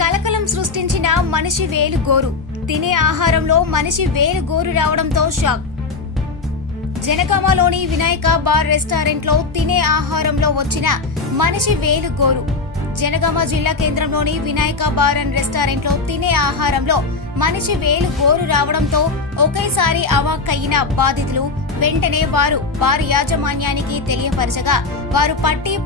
కలకలం సృష్టించిన మనిషి వేలు గోరు. తినే ఆహారంలో మనిషి వేలు గోరు రావడంతో షాక్. జనగామలోని వినాయక బార్ రెస్టారెంట్ లో తినే ఆహారంలో వచ్చిన మనిషి వేలు గోరు. జనగామ జిల్లా కేంద్రంలోని వినాయక బార్ అండ్ రెస్టారెంట్ లో తినే ఆహారంలో మనిషి వేలు గోరు రావడంతో ఒకేసారి అవాక్కయిన బాధితులు వెంటనే వారు బార్ యాజమాన్యానికి తెలియపరచగా వారు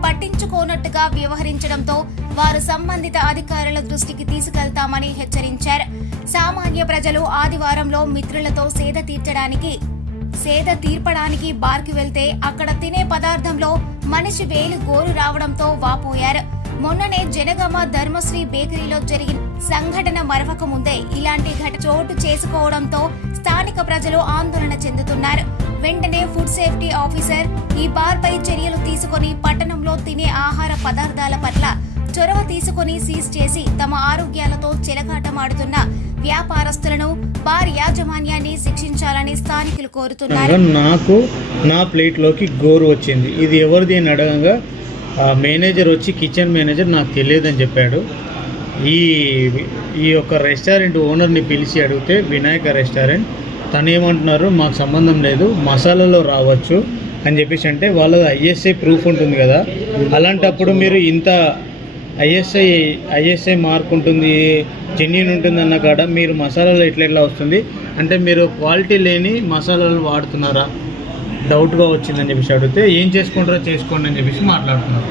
పట్టించుకోనట్టుగా వ్యవహరించడంతో వారు సంబంధిత అధికారుల దృష్టికి తీసుకెళ్తామని హెచ్చరించారు. సామాన్య ప్రజలు ఆదివారంలో మిత్రులతో సేద తీర్పడానికి బార్కి వెళ్తే అక్కడ తినే పదార్థంలో మనిషి వేలు గోరు రావడంతో వాపోయారు. మొన్ననే జనగామ ధర్మశ్రీ బేకరీలో జరిగిన సంఘటన మరవక ముందే ఇలాంటి చోటు చేసుకోవడంతో స్థానిక ప్రజలు ఆందోళన చెందుతున్నారు. వెంటనే ఫుడ్ సేఫ్టీ ఆఫీసర్ ఈ బార్ పై చర్యలు తీసుకుని పట్టణంలో తినే ఆహార పదార్థాల పట్ల చొరవ తీసుకుని సీజ్ చేసి తమ ఆరోగ్యాలతో చెలగాటమాడుతున్న వ్యాపారస్తులను బార్ యాజమాన్యాన్ని శిక్షించాలని స్థానికులు కోరుతున్నారు. నాకు నా ప్లేట్ లోకి గోరు వచ్చింది, ఇది ఎవరిది అని అడగంగా మేనేజర్ వచ్చి కిచెన్ మేనేజర్ నాకు తెలియదని చెప్పాడు. ఈ యొక్క రెస్టారెంట్ ఓనర్ని పిలిచి అడిగితే వినాయక రెస్టారెంట్ తను ఏమంటున్నారు, మాకు సంబంధం లేదు, మసాలాలో రావచ్చు అని చెప్పేసి అంటే వాళ్ళది ఐఎస్ఐ ప్రూఫ్ ఉంటుంది కదా, అలాంటప్పుడు మీరు ఇంత ఐఎస్ఐ మార్క్ ఉంటుంది, జెన్యూన్ ఉంటుంది అన్న కాడ మీరు మసాలాలు ఎట్లా వస్తుంది అంటే మీరు క్వాలిటీ లేని మసాలాలు వాడుతున్నారా డౌట్గా వచ్చిందని చెప్పేసి అడిగితే ఏం చేసుకుంటారో చేసుకోండి అని చెప్పేసి మాట్లాడుతున్నారు.